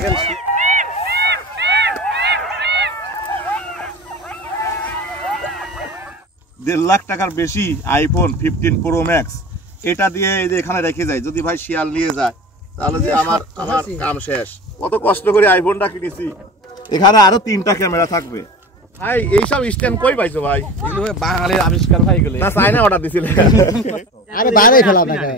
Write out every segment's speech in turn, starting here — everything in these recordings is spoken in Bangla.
দেখেন 1.5 লাখ টাকার বেশি আইফোন 15 প্রো ম্যাক্স এটা দিয়ে এই যে এখানে রেখে যায়, যদি ভাই শিয়াল নিয়ে যায় তাহলে যে আমার কাম শেষ। কত কষ্ট করে আইফোনটা কিনেছি। এখানে আরো 3টা ক্যামেরা থাকবে। ভাই এইসব স্ট্যান্ড কই পাইছো ভাই? এগুলো বাঙালির আবিষ্কার ভাই, এগুলো না চায়না অর্ডার দিছিল। আরে বাইরে ফেলা থাকে।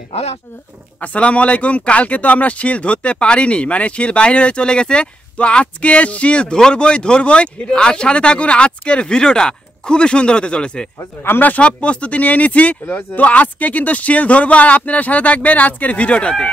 আসসালামু আলাইকুম। কালকে তো আমরা শিল ধরতে পারিনি, মানে শিল বাইরে হয়ে চলে গেছে। তো আজকে শিল ধরবই আর সাথে থাকুন। আজকের ভিডিওটা খুবই সুন্দর হতে চলেছে। আমরা সব প্রস্তুতি নিয়ে নিয়েছি। তো আজকে কিন্তু শিল ধরবো আর আপনারা সাথে থাকবেন আজকের ভিডিওটাতে।